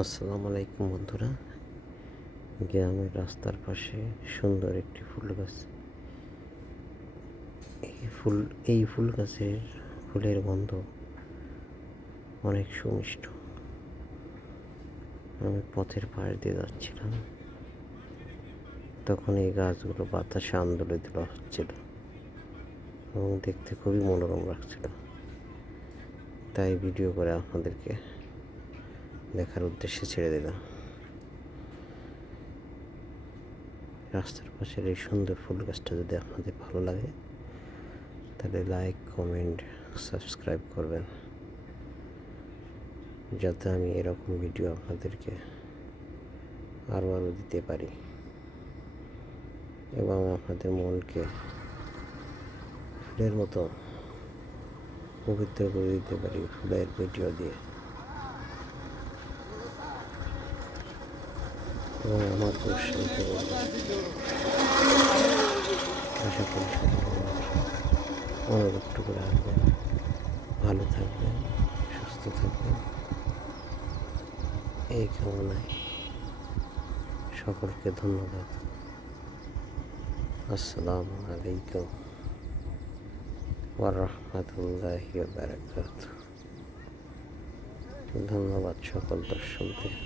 আসসালামু আলাইকুম বন্ধুরা। গ্রামের রাস্তার পাশে সুন্দর একটি ফুল গাছ। এই ফুল গাছের ফুলের গন্ধ অনেক সুমিষ্ট। আমি পথের পাশ দিয়ে যাচ্ছিলাম, তখন এই গাছগুলো বাতাসে আন্দোলিত হচ্ছিল এবং দেখতে খুবই মনোরম লাগছিল। তাই ভিডিও করে আপনাদেরকে দেখার উদ্দেশ্যে ছেড়ে দিলাম। রাস্তার পাশের এই সুন্দর ফুল গাছটা যদি আপনাদের ভালো লাগে, তাহলে লাইক, কমেন্ট, সাবস্ক্রাইব করবেন, যাতে আমি এরকম ভিডিও আপনাদেরকে আরও দিতে পারি এবং আপনাদের মনকে ফুলের মতো পবিত্র করে দিতে পারি ফুলের ভিডিও দিয়ে। এবং আমার উৎসাহিত করবে। আশা করি অনুরোধটুকু রাখবেন। ভালো থাকবেন, সুস্থ থাকবেন, এই কামনায় সকলকে ধন্যবাদ। আসসালামু আলাইকুম ওয়া রাহমাতুল্লাহি ওয়া বারাকাতুহু। ধন্যবাদ সকল দর্শকদের।